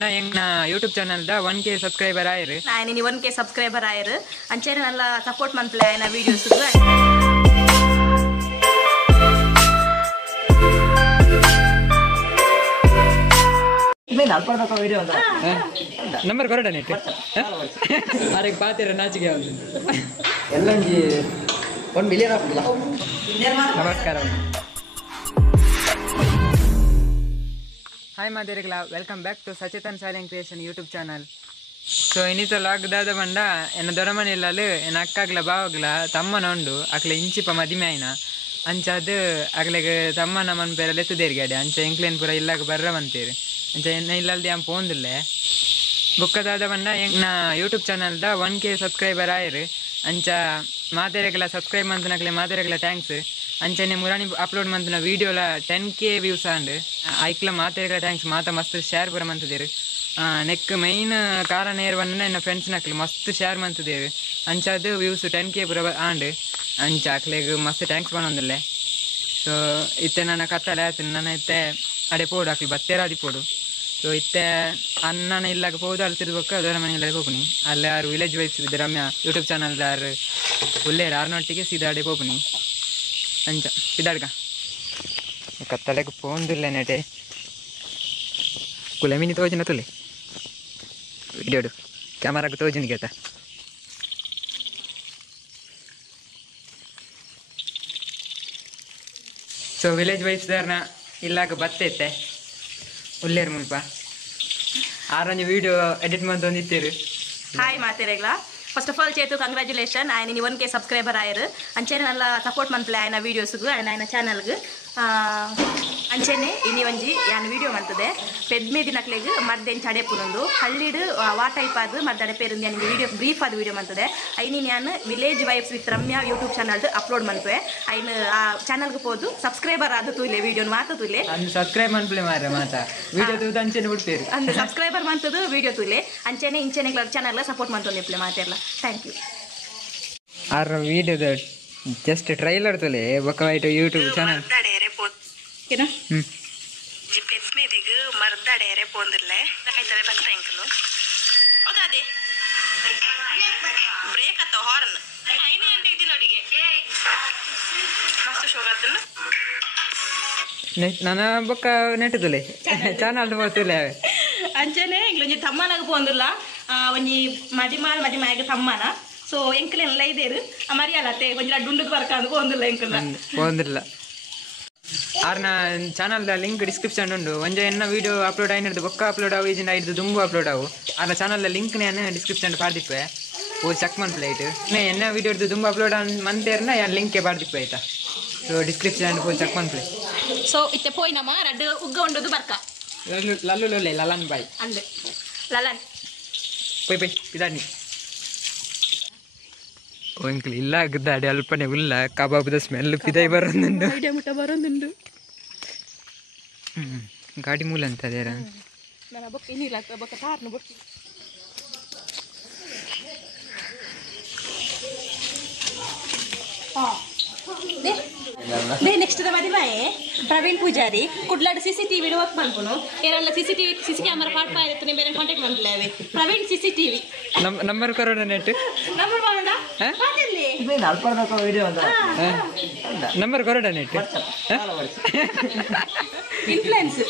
YouTube ಚಾನಲ್ದ 1K subscriber ಆಯ್ರು. ನಾನು 1K subscriber ಆಯ್ರು. ಅಂಚೇನೆ ನಲ್ಲ ಸಪೋರ್ಟ್ ಮಂತ್ಲೆ ಆಯ್ನ ವಿಡಿಯೋಸ್. ನಂಬರ್ ಕೊರಡ ನೆಟ್ಟು ಅದಕ್ಕೆ ಪಾತಿರ ನಾಚಿಕೆ ಎಲ್ಲ 1 ಮಿಲಿಯನ್ ಆಗ್ತಿಲ್ಲ. ನಮಸ್ಕಾರ. ಹಾಯ್ ಮಾದೇರಿಗಳ welcome back to Sachetan Saliyan creation YouTube channel. So ಇನ್ನಿತ ಲಾಕ್ದಾದ ಬಂಡ ಎನ್ನ ದೊರಮನೆಯಲ್ಲೂ ಎನ್ನ ಅಕ್ಕಾಗ್ಲ ಬಾವಾಗ್ಲ ತಮ್ಮನ ಉಂಡು ಅಕ್ಲ ಇಂಚಿಪ ಮದಿಮೆ ಆಯ್ನ ಅಂಚದು ಅಕ್ಲೆಗೆ ತಮ್ಮನ ಮನ್ ಪೇರಲ್ಲಿ ಎತ್ತುದೇರ್ಗಾಡೆ ಅಂಚ ಎಂಕ್ಲೇನ್ ಪೂರ ಇಲ್ಲಾಗ ಬರ್ರವಂತೀರಿ ಅಂಚ ಎನ್ನ ಇಲ್ಲಲ್ದೆ ಅಂತ ಪೋಂದಿಲ್ಲೆ ಬುಕ್ಕದಾದ ಬಂಡ ಎಂಗ್ನ ಯೂಟ್ಯೂಬ್ ಚಾನಲ್ದ 1K ಸಬ್ಸ್ಕ್ರೈಬರ್ ಆಯ್ರು. ಅಂಚ ಮಾತೆರೆಗಳ ಸಬ್ಸ್ಕ್ರೈಬ್ ಮಂತನಕ್ಲೆ ಮಾತೆರೆಗಳ ಥ್ಯಾಂಕ್ಸ್. ಅಂಚನೆ ಮುರಾಣಿ ಅಪ್ಲೋಡ್ ಮಂತನ ವೀಡಿಯೋಲ 10K ವ್ಯೂಸ್ ಆಂಡ್ ಐಕ್ಲ ಮಾತೆರೆಗಳ ಥ್ಯಾಂಕ್ಸ್. ಮಾತ ಮಸ್ತ್ ಶೇರ್ ಪೂರ ಮಂತದೇರು. ನೆಕ್ ಮೈನ್ ಕಾರಣ ಏರ್ವನ್ನ ನನ್ನ ಫ್ರೆಂಡ್ಸ್ ನಕ್ಲು ಮಸ್ತ್ ಶೇರ್ ಮಂತದೇರು. ಅಂಚದು ವ್ಯೂಸ್ 10K ಪೂರ ಆಂಡ್ ಅಂಚ ಅಕ್ಲೆಗ್ ಮಸ್ತ್ ಥ್ಯಾಂಕ್ಸ್ ಬಂದೊಂದಿಲ್ಲೆ. ಸೊ ಇತ್ತೆ ನನ್ನ ಕತ್ತಲೆ ಆಯ್ತು ನನ್ನ ಇತ್ತೆ ಅಡೆ ಪೋಡು ಅಕ್ಲಿ ಬತ್ತೇರಾದಿ ಪೋಡು. ಸೊ ಇತ್ತೆ ಅನ್ನನ ಇಲ್ಲಾಗ ಪೋದು ಅಲ್ಲಿ ತಿರ್ಬೇಕು ಅದರ ಮನೆಯಲ್ಲ ಹೋಗ್ನಿ ಅಲ್ಲಿ ಯಾರು ವಿಲೇಜ್ ವೈಬ್ಸ್ ಇದ್ದೆ ರಮ್ಯಾ ಯೂಟ್ಯೂಬ್ ಚಾನಲ್ದ ಯಾರು ಒಳ್ಳೆಯರು ಆರ್ನೊಟ್ಟಿಗೆ ಸೀದಾ ಅಡೆ ಹೋಗ್ನಿ ಅಂಚ ಇದ್ದಾಡ್ಗ ಕತ್ತಲೆಗೆ ಪೋಂದಿಲ್ಲ ನೆಟೆ ಕುಲಮಿನಿ ತೋಜಿನ ತುಲೆ ವಿಡಿಯೋಡು ಕ್ಯಾಮರಾಗ ತೋಜಿನ ಗೇತ ಸೊ ವಿಲೇಜ್ ವೈಬ್ಸ್ ದಾರನ ಇಲ್ಲಾಗ ಬತ್ತೈತೆ ಒಳ್ಳೆಯರು ಮುಲ್ಪ ಆರಂಜು ವಿಡಿಯೋ ಎಡಿಟ್ ಮಾಡ್ತೊಂದಿತ್ತೇರು. ಹಾಯ್ ಮಾತೆರೆಗ್ಲ first of all Chetu congratulation ಆಯ್ನ 1K ಸಬ್ಸ್ಕ್ರೈಬರ್ ಆಯ್ರು. ಅಂಚೆನೆ ನಲ್ಲ ಸಪೋರ್ಟ್ ಮಂತ್ಲೆ ಆಯ್ನ ವೀಡಿಯೋಸ್ಗೂ ಆಯ್ನ ಚಾನಲ್ಗೆ ಅಂಚೆನೆ ಇನಿ ಒಂಜಿ ಯಾನ್ ವಿಡಿಯೋ ಮಂತದೆ ಪೆದ್ಮೆ ದಿನಕ್ಲೆಗ್ ಮರ್ದೆನ್ ಚಡೆಪುನೊಂದು ಹಳ್ಳಿಡು ವಾ ಟೈಪ್ ಆದ್ ಮರ್ದಡೆ ಪೇರಿಂದ ನನಗೆ ವಿಡಿಯೋ ಬ್ರೀಫ್ ಆದ ವಿಡಿಯೋ ಮಂತದೆ ಐನಿ ನಾನು village vibes with Ramya YouTube ಚಾನಲ್ದು ಅಪ್ಲೋಡ್ ಮಂತುವೆ ಐನು ಆ ಚಾನಲ್ಗೆ ಹೋದು ಸಬ್ಸ್ಕ್ರೈಬರ್ ಆದ ತೂಲೆ ವಿಡಿಯೋನ ಮಾತ ತೂಲೆ ಸಬ್ಸ್ಕ್ರೈಬ್ ಮಾಡ್ಲಿ ಮಾರ ಮಾತಾ ವಿಡಿಯೋ ತೂದು ಅಂಚೆನೆ ಬಿಡ್ತೀರಿ ಅಂದ್ ಸಬ್ಸ್ಕ್ರೈಬರ್ ಮಂತದು ವಿಡಿಯೋ ತೂಲೆ ಅಂಚೆನೆ ಇಂಚೆನೆ ಚಾನಲ್ ಸಪೋರ್ಟ್ ಮಂತೊಂದಿಪ್ಲೆ ಮಾತೆಲ್ಲ ಥ್ಯಾಂಕ್ ಯು. ಆರ್ ವಿಡಿಯೋದ ಜಸ್ಟ್ ಟ್ರೈಲರ್ ತೋಲೆ ಬಕವಾಯ್ತು ಯೂಟ್ಯೂಬ್ ಚಾನಲ್ ಏನ ಜಿಪೆದ್ಮೆದಿಗೆ ಮರ್ದಾಡೇರೆ ಪೋಂದಿರ್ಲೆ ಕೈತರೆ ಬಂತ ಎಂಕಲು ಹೋಗಾದೆ ಬ್ರೇಕ್ ಅತ್ತ ಹಾರ್ನ್ 5 ಗಂಟೆಗೆ ದಿನೊಡಿಗೆ ಮಸ್ತ್ ಶೋಗಾತನ ನನ್ನ ಬೊಕ್ಕ ನೆಟ್ಟದುಲೆ ಚಾನಲ್ ಬೋತುಲೆ ಅಂಚನೆ ಇಂಗ್ಲಂಜಿ ತಮ್ಮನಾಗ ಪೋಂದಿಲ್ಲ ಒಂಜಿ ಮದಿಮಾಗ ತಮ್ಮನ ಸೊ ಎಂಕಲೆಲ್ಲ ಇದೇರು ಮರಿಯಲ್ಲತ್ತೆ ಕೊಂಚ ಡುಂಡುಗ್ ಬರ್ಕಾಂದು ಪೋಂದಿಲ್ಲ ಎಂಕಲ ಪೋಂದಿಲ್ಲ. ಆರ್ನ ಚಾನಲ್ದ ಲಿಂಕ್ ಡಿಸ್ಕ್ರಿಪ್ಷನ್ ಉಂಡು ಒಂಜ ಎನ್ನ ವಿಡಿಯೋ ಅಪ್ಲೋಡ್ ಆಯ್ನದು ಬೊಕ್ಕ ಅಪ್ಲೋಡ್ ಆವು ಈಜಿಂದ ಐದು ದುಂಬು ಅಪ್ಲೋಡ್ ಆವು ಆರ್ನ ಚಾನಲ್ದ ಲಿಂಕ್ ನಾನು ಡಿಸ್ಕ್ರಿಪ್ಷನ್ ಪಾಡ್ದಿಪ್ಪೆ ಓ ಚೆಕ್ ಮನ್ಪ್ಲೈಟ್ ಎನ್ನ ವಿಡಿಯೋ ಹಿಡಿದು ದುಂಬು ಅಪ್ಲೋಡ್ ಮಂತೇರ್ನ ಯಾನ್ ಲಿಂಕೆ ಪಾಡ್ದಿಪ್ಪೆ ಆಯ್ತಾ. ಸೊ ಡಿಸ್ಕ್ರಿಪ್ಷನ್ ಪೋ ಚೆಕ್ ಮನ್ಪ್ಲೈ. ಸೊ ಇತ್ತೆ ಪೋಯ್ನಮ್ಮ ರಡ್ಡು ಉಗ್ಗ ಉಂಡದು ಬರ್ಕ ಲಲ್ಲು ಲೊಲ್ಲೆ ಲಲನ್ ಬಾಯ್ ಅಂದೆ ಲಲನ್ ಪೋಯ್ ಇದಾನಿ ಒಂಕ್ಲಿ ಇಲ್ಲ ಆಗದ್ದಾಡಿ ಅಲ್ಪನೆ ಉಲ್ಲ ಕಬಾಬ್ದ ಸ್ಮೆಲ್ ಪಿದೈ ಬರೋದುಂಡು ಮುಟ್ಟ ಬರೋದುಂಡು ಗಾಡಿ ಮೂಲ ಅಂತ ಅದೇರ ನನ್ನ ಬೊಕ್ಕ ಏನಿಲ್ಲ ಬೊಕ್ಕ ತಾರ್ನು ಬೊಕ್ಕಿ ನೆಕ್ಸ್ಟ್ ಮದಿಮಾಯೆ ಪ್ರವೀಣ್ ಪೂಜಾರಿ ಕುಡ್ಲಾಡ್ CCTV ವರ್ಕ್ ಮಾಡ್ಕೊನು ಏರಲ್ಲ CC ಕ್ಯಾಮರಾ ಪಾಟ್ ಪಾಯಿತ್ತು ನೀವು ಬೇರೆ ಕಾಂಟ್ಯಾಕ್ಟ್ ಮಾಡ್ಲೇವೆ ಪ್ರವೀಣ್ CCTV ನಂಬರ್ ಕೊರೋಣ ನೆಟ್ ನಂಬರ್ ಮಾಡೋಣ ಮಾತಿರ್ಲಿ ಅಲ್ಪರ್ದಕ ವಿಡಿಯೋ ಅಂತ ನಂಬರ್ ಕೊರೋಣ ನೆಟ್ ಇನ್ಫ್ಲುಯೆನ್ಸ್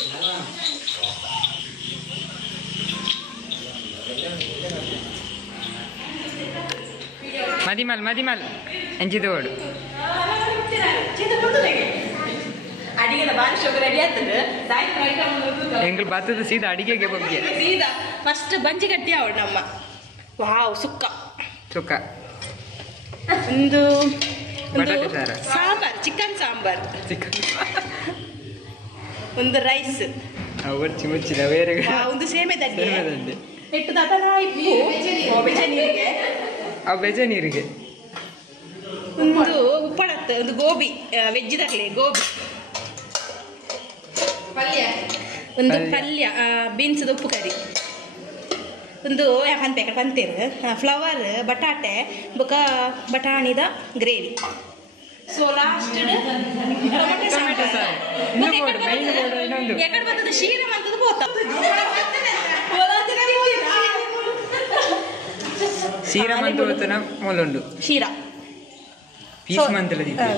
ಮದಿಮಲ್ ಎಂಜಿದೋಡು ಅಡಿಗೆಲ್ಲ ಬಾರಿ ಶುಗರ್ ರೆಡಿ ಆಗ್ತದೆ ಎಂಗ್ಳು ಬತ್ತದ ಸೀದಾ ಅಡಿಗೆಗೆ ಬಗ್ಗೆ ಸೀದಾ ಫಸ್ಟ್ ಬಂಜಿ ಗಟ್ಟಿ ಅವಳು ನಮ್ಮ ವಾವ್ ಸುಕ್ಕ ಒಂದು ಸಾಂಬಾರ್ ಚಿಕನ್ ಸಾಂಬಾರ್ ಒಂದು ರೈಸ್ ಮುಚ್ಚಿದ ಬೇರೆ ಒಂದು ಸೇಮೆ ದಡ್ಡೆ ನೆಟ್ಟು ದಟನ ಇಪ್ಪು ಬೆಜೆ ನೀರಿಗೆ ಒಂದು ಉಪ್ಪಡತ್ತೆ ಒಂದು ಗೋಬಿ ವೆಜ್ ದಾಗಲಿ ಗೋಬಿ ಒಂದು ಪಲ್ಯ ಬೀನ್ಸ್ ಉಪ್ಪು ಕರಿ ಒಂದು ಪಂತೇರು ಫ್ಲವರ್ ಬಟಾಟೆ ಬೊಕ ಬಟಾಣಿದ gravy so last tomato sambar ಎಕಡೆ ಬರ್ತದೆ ಶೀರ ಅಂತದ್ದು ಬೋತ ಶೀರಾ ಮಂತು ಹೋತನ ಮೂಲುಂಡು ಶೀರಾ ಪೀಸ್ ಮಂತಲ ದಿತ್ತೆ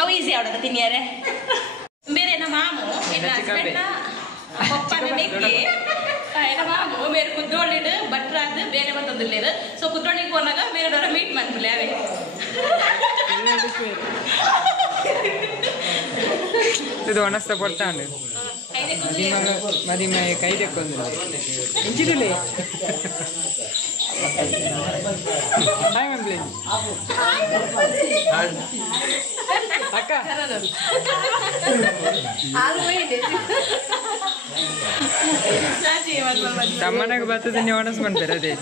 ಅವು ಈಸಿ ಅವಡದ ತಿನ್ನಿಯಾರೆ ಬೇರೆ ನಮ್ಮ ಮಾಮು ಪಪ್ಪನ ನೆಕ್ಕಿ ಮಾಮು ಬೇರೆ ಕುದ್ರೋಳಿಡು ಬಟ್ರಾದು ಬೇರೆ ಬಂತದಿಲ್ಲೇರು ಸೊ ಕುದ್ರೋಳಿಗೆ ಹೋದಾಗ ಬೇರೆ ದೊಡ್ಡ ಮೀಟ್ ಮಾಡ್ಬಿಡ್ಲಿ ಅವೇ ಇದು ಒಣಸ್ತ ಕೊಡ್ತಾಂಡು ಮದಿಮ ಕೈ ತೆಕ್ಕೊಂದು ಇಂಚಿದುಲಿ ಹಾಯ್ ಮಂಬ್ಲಿ ಅಕ್ಕ ತಮ್ಮನಾಗ ಬರ್ತದೆ ನೀವು ಒಣಸ್ ಮಾಡ್ತಾರೆ ಅದೇ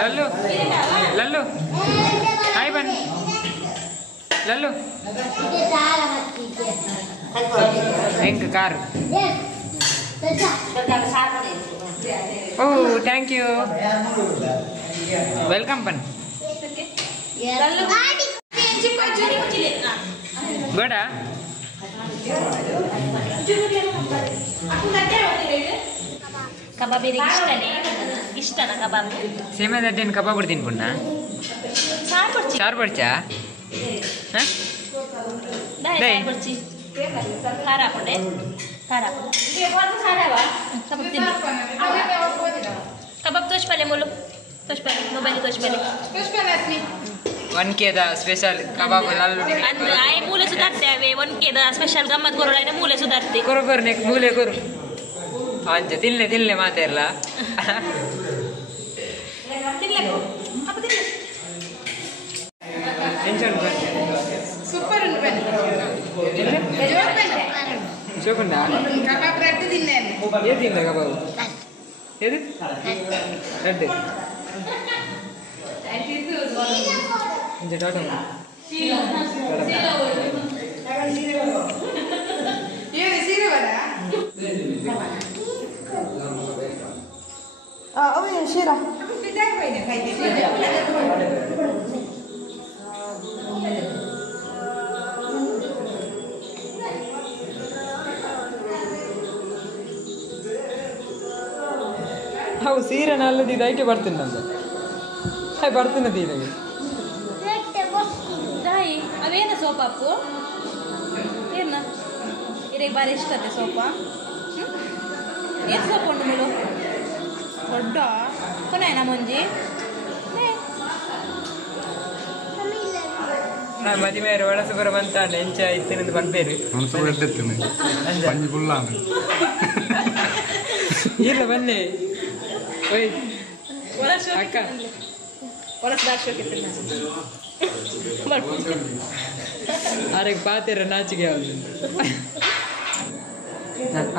ಲಲ್ಲು ಲಲ್ಲು ಹಾಯ್ ಬನ್ ಲಲ್ಲು ಹೆಂಗ್ ಕಾರ್ ಓ ಥ್ಯಾಂಕ್ ಯು ವೆಲ್ಕಮ್ ಬನ್ ಬೇಡ ಕಬಾಬ್ ಇಷ್ಟನಾ ಕಬಾಬ್ ಸೇಮೆ ದಡ್ಡೇನು ಕಬಾಬ್ ಬಿಡ್ತೀನಿ ಪುಣ್ಣ ಸಾರು ಬಡ್ಚಾ ಖಾರ ಹಾಕೊಂಡೆ ಖಾರ ಕಬಾಬ್ ತಿನ್ನಿ ಕಬಾಬ್ ತೋಚ್ಪಲ್ಲೆ ಮೂಲು ತೋಚ್ಪಲ್ಲೆ ಮೊಬೈಲ್ ತೋಚ್ಪಲ್ಲೆ 1Kದ ಸ್ಪೆಷಲ್ ಕಬಾಬ್ ಲಲ್ಲು ಅಂದ್ರೆ ಆಯ್ ಮೂಲೆ ಸುಧಾರ್ತೇವೆ 1Kದ ಸ್ಪೆಷಲ್ ಗಮ್ಮತ್ ಕೊರೋಳ ಮೂಲೆ ಸುಧಾರ್ತಿ ಕೊರು ನೆಕ್ ಮೂಲೆ ಕೊರು ಅಂಚ ತಿನ್ಲೆ ಮಾತಾರಲ್ಲ ಸೂಪರ್ ಉಂಟು ಬನ್ನಿ ಶೋಕುಂಡ ಕಬಾಬ್ ರೆಡ್ ತಿನ್ನೇನೆ ಏದು ತಿಂದ ಕಬಾಬು ಏದು ರೆಡ್ ಟಾಟಾ ಏನು ಸೀರೆ ಬರ ಅವು ಶಿರಾ ಅವು ಸೀರೆ ನಲ್ಲದು ಇದಕ್ಕೆ ಬರ್ತೀನಿ ನಂದು ಹಾಯ್ ಬರ್ತೀನಿ ತೀರಿಗೆ ಅವೇನ ಸೋಪ ಅಪ್ಪು ಏನು ಇರಿಗೆ ಬಾರಿ ಇಷ್ಟತೆ ಸೋಪ ಏನು ಸೋಪ ಉಂಡು ಮೂಲು ದೊಡ್ಡ ಕೊನೆಯನ ಮುಂಜಿ ಮದುವೆ ಒಳಸುಬರ ಬಂತ ಎಂಚ ಇತ್ತಿನದು ಬಂಪೇರು ಇಲ್ಲ ಬನ್ನಿ ಓಯ್ ಅಕ್ಕ ಆರೆಗೆ ಪಾತಿರ ನಾಚಿಗೆ ಯಾವುದು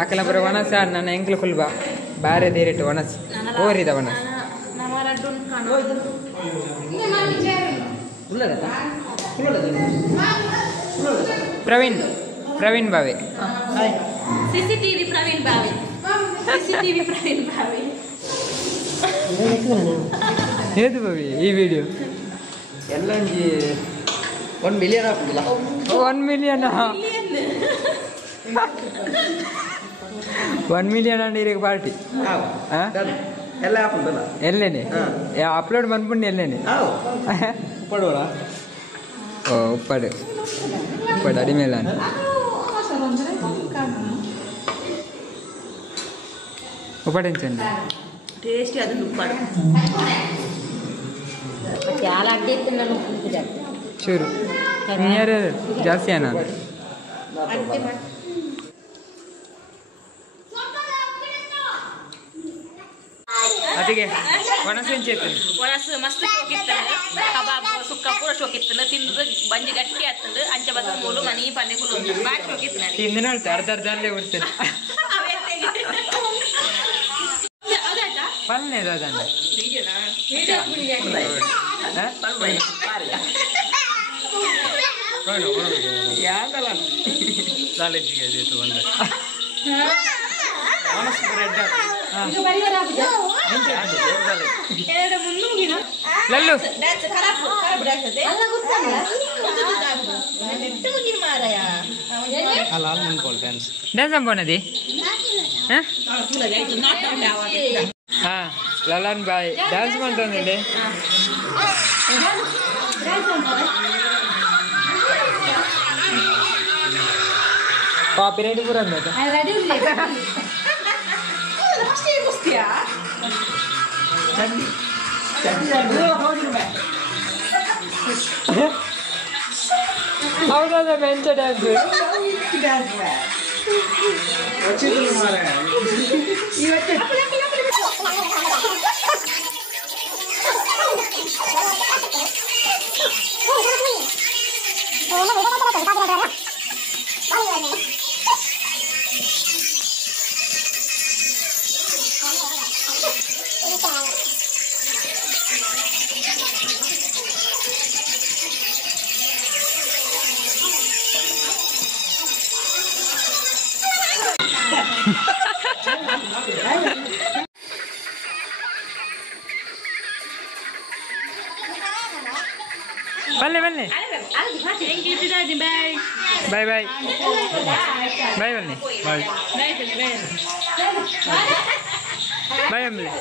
ಅಕ್ಕಲ ಬರೋ ಒಣಸ ನನ್ನ ಎಂಕ್ಲು ಫುಲ್ ಬಾರೆ ದೇರಿಟ್ಟು ಒಣಸ್ ಓರಿದ ಒಣಸ್ ಪ್ರವೀಣ್ ಬಾವೆ ಸಿಸಿಟಿವಿ ಪ್ರವೀಣ್ ಬಾವೆ ಸಿಸಿಟಿವಿ ಪ್ರವೀಣ್ ಬಾವೆ ಏದು ಬಾವಿ ಈ ವಿಡಿಯೋ ಎಲ್ಲ 1 ಮಿಲಿಯನ್ ಆಗ್ತದಿಲ್ಲ 1 ಮಿಲಿಯನ್ 1 ಮಿಲಿಯನ್ ಅಂಡಿರಿಗೆ ಪಾರ್ಟಿ ಎಲ್ಲ ಹಾಕುಂಟಲ್ಲ ಎಲ್ಲೇನೆ ಅಪ್ಲೋಡ್ ಬಂದ್ಬಿಟ್ಟು ಎಲ್ಲೇನೆ ಪಡುವಲ್ಲ ಓ ಉಪ್ಪಡು ಅಡಿಮೇಲ ಉಪ್ಪಡೆಂಚಂడి ಟೇಸ್ಟಿ ಅದು ಉಪ್ಪಾಡು ಚೂರು ನೀರು ಜಾಸ್ತಿ ಏನ ಅದಕ್ಕೆ ಒಣಸು ಹೆಂಚೈತೆ ಒಣಸು ಮಸ್ತ್ ಚೋಕಿತ್ತಂದು ಕಬಾಬ್ ಸುಕ್ಕ ಪೂರ ಚೋಕಿತ್ತಂದು ತಿಂದು ಬಂಜಿ ಗಟ್ಟಿ ಆಗ್ತಂದು ಅಂಚೆ ಬದ ಮೂಲು ಮನಿ ಪಲ್ಲೆ ಫುಲ್ ಬಾರಿ ಚೋಕಿತ್ತು ನನಗೆ ತಿಂದಿನ ಹೇಳ್ತೆ ಅರ್ಧಲ್ಲೇ ಬಿಡ್ತೇನೆ ಪಲ್ನೇದು ಅದನ್ನು ಯಾಂದಲ್ಲ ಲಲ್ಲು ಡ್ಯಾನ್ಸ್ ಅಂಬೋನದಿ ಹಾ ಲಲನ್ ಬಾಯ್ ಡ್ಯಾನ್ಸ್ ಮಾಡ್ತಂದಿಲ್ಲಿ ಕಾಪಿ ರೆಡಿ ಪೂರ ಅಂದದ ಹೌದಾ ಮೆಂಚ ಡ್ಯಾನ್ಸ್ ಬಲ್ಲೆ ಬಲ್ಲೆ ಬಾಯ್ ಬಾಯ್ ಬಾಯ್ ಬಲ್ಲೆ ಬಾಯ್ ಬಲ್ಲೆ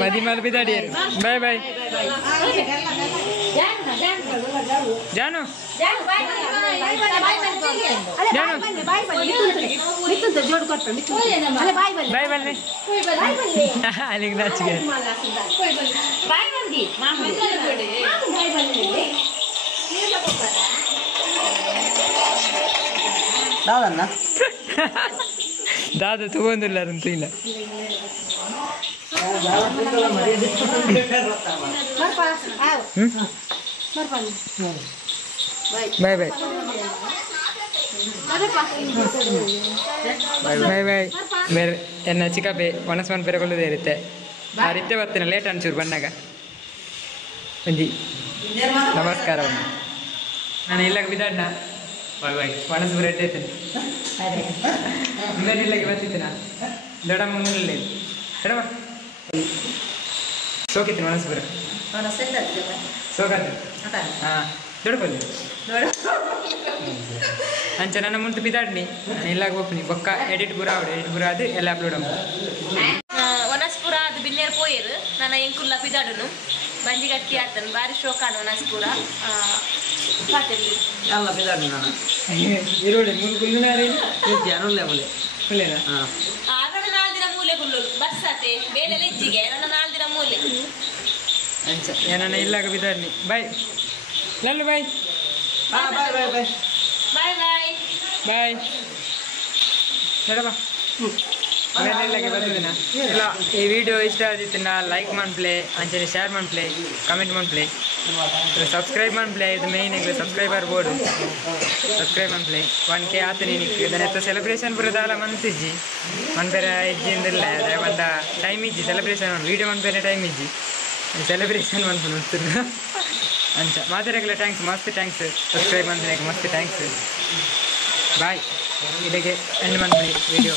ಮದಿ ಮಾಲ್ ಬಿದ್ದಾಡಿ ಬಾಯ್ ಬಾಯ್ ಜಾನು ಜಾನು ಬಾಯ್ ಬಲ್ಲೆ ಅಲ್ಲಿಗೆ ನಾಚಿಗೆ ದಾದನ್ನ ದಾದ ತಗೊಂಡಿಲ್ಲ ಅಂತೂ ಇಲ್ಲ ಬಾಯ್ ಬಾಯ್ ಬಾಯ್ ಬಾಯ್ ಬೇರೆ ಎನ್ನ ಚಿಕ್ಕಪ್ಪೆ ಒಣಸ್ಮನ್ ಪೆರಗೊಳ್ಳೋದೇ ಇರುತ್ತೆ ಆ ರೀತಿ ಬರ್ತೀನಿ ಲೇಟ್ ಅನ್ಸೂರು ಬಂದಾಗ ಒಂಜಿ ನಮಸ್ಕಾರ ನಾನು ಇಲ್ಲಾಗ ಬಿದ್ದಾಡ್ನ ಬಾಯ್ ಬಾಯ್ ಒಣಸು ರೆಡ್ ಐತೇನೆ ಇನ್ನೇನು ಇಲ್ಲಾಗೆ ಬರ್ತಿದ್ದೀನ ದೊಡ್ಡಮ್ಮ ಮುಂದೆ ದೊಡ್ಡಮ್ಮ ಸೋಕಿದ್ದೀನಿ ಒಣಸು ಬರ ಸೋಕಾತ ಹಾಂ ದೊಡ್ಡಬಲ್ಲಿ ಅಂಚ ನನ್ನ ಮುಂದೆ ಬಿದ್ದಾಡ್ನಿ ನಾನು ಇಲ್ಲಾಗ ಹೋಗ್ತೀನಿ ಬೊಕ್ಕ ಎಡಿಟ್ ಪೂರ ಆವಡು ಎಡಿಟ್ ಪೂರ ಅದು ಎಲ್ಲ ಅಪ್ಲೋಡ್ ವನಸ್ಪುರ ಅದು ಬಿನ್ನೇರ್ ಪೋಯರು ನನ್ನ ಎಂಕುಲ್ಲ ಬಿದಾಡುನು ಬಂಜಿ ಗಟ್ಟಿ ಆತನು ಬಾರಿ ಶೋಕಾನು ವನಸ್ಪುರ ಎಲ್ಲ ಬಿದ್ದಾಡಿ ನಾನು ಈರೋಡಿ ಮುಲ್ಕುಲ್ನಾರಿ ಯಾರಲ್ಲೇ ಅವಳೆ ಫುಲ್ಲೇನಾ ಆಗ ನಾಲ್ದಿನ ಮೂಲೆ ಗುಳ್ಳು ಬಸ್ ಆತೆ ಬೇಲೆಲ್ಲ ಇಜ್ಜಿಗೆ ನನ್ನ ನಾಲ್ದಿನ ಮೂಲೆ ಅಂಚ ನನ್ನ ಇಲ್ಲಾಗ ಬಿದ್ದಾಡ್ನಿ ಬಾಯ್ ಲಲ್ಲು ಬಾಯ್ ಬಾಯ್ ಬಾಯ್ ಬಾಯ್ ಬಾಯ್ ಬಾಯ್ ಬಾಯ್ ಬಾಯ್ ದೊಡ್ಡಮ್ಮ ಇಲ್ಲಾಗೆ ಬರ್ತಿದ್ದೀನ ಇಲ್ಲ ಈ ವಿಡಿಯೋ ಇಷ್ಟ ಆದಿತ್ತು ಲೈಕ್ ಮಾಡ್ಪ್ಲೆ ಅಂಚನೆ ಶೇರ್ ಮಾಡ್ಪ್ಲೆ ಕಮೆಂಟ್ ಮಾಡ್ಪ್ಲೆ ಸಬ್ಸ್ಕ್ರೈಬ್ ಮಾಡ್ಪ್ಲೆ ಇದು ಮೇಯ್ನ್ ಈಗ ಸಬ್ಸ್ಕ್ರೈಬರ್ ಬೋರ್ಡು ಸಬ್ಸ್ಕ್ರೈಬ್ ಮಾಡ್ಪ್ಲೆ 1K ಆತ ನೀನಿಕ್ಕೆ ಇದನ್ನ ಸೆಲೆಬ್ರೇಷನ್ ಬರೋದಾಲ ಮನ್ಸಿಜ್ಜಿ ಮನ್ಪೇರ ಇಜ್ಜಿಂದಿಲ್ಲ ಅದೇ ಬಂದ ಟೈಮ್ ಇಜ್ಜಿ ಸೆಲೆಬ್ರೇಷನ್ ವೀಡಿಯೋ ಮನ್ಪೇರೆ ಟೈಮ್ ಇಜ್ಜಿ ಸೆಲೆಬ್ರೇಷನ್ ಮನ್ಪು ನೋಡ್ತಿದ್ರು ಅಂಚ ಮಾತಾಡೋಕ್ಕೆಲ್ಲ ಥ್ಯಾಂಕ್ಸ್ ಮಸ್ತ್ ಥ್ಯಾಂಕ್ಸ್ ಸಬ್ಸ್ಕ್ರೈಬ್ ಮಾಡ್ತೀನಿ ಮಸ್ತ್ ಥ್ಯಾಂಕ್ಸ್ ಬಾಯ್ ಇದಕ್ಕೆ ಎಂಡ್ ಮಾಡ್ತೀನಿ ವಿಡಿಯೋ